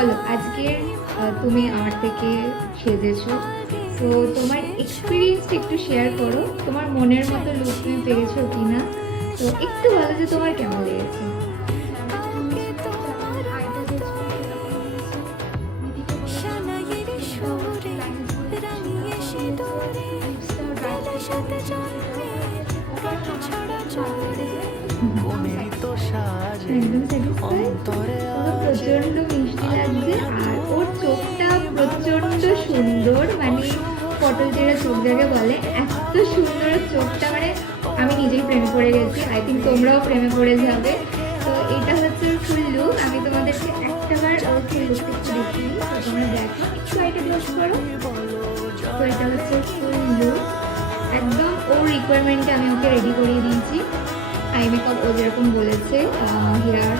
বলো আজকে তুমি আমার থেকে সেজেছো, তো তোমার এক্সপিরিয়েন্সটা একটু শেয়ার করো, তোমার মনের মতো লুক তুমি পেয়েছো কিনা, তো একটু বলো যে তোমার কেমন লেগেছে। একদম স্যাটিসফাইড, প্রচন্ড মিষ্টি লাগছে আর ওর চোখটা প্রচন্ড সুন্দর, মানে পটল যেটা চোখ যাকে বলে এত সুন্দর ওর চোখটা, মানে আমি নিজেই প্রেমে পড়ে গেছি, আই থিঙ্ক তোমরাও প্রেমে পড়ে যাবে। তো এটা হচ্ছে ওর ফুল লুক, আমি তোমাদেরকে একটাবার ওর ফুল লুকটা একটু দেখিয়ে তো তোমরা দেখো, একটু আইটা ক্লোজ করো। তো এটা হচ্ছে ফুল লুক, একদম ওর রিকোয়ারমেন্টে আমি ওকে রেডি করিয়ে দিয়েছি, আই মেকআপ ও যেরকম বলেছে, হেয়ার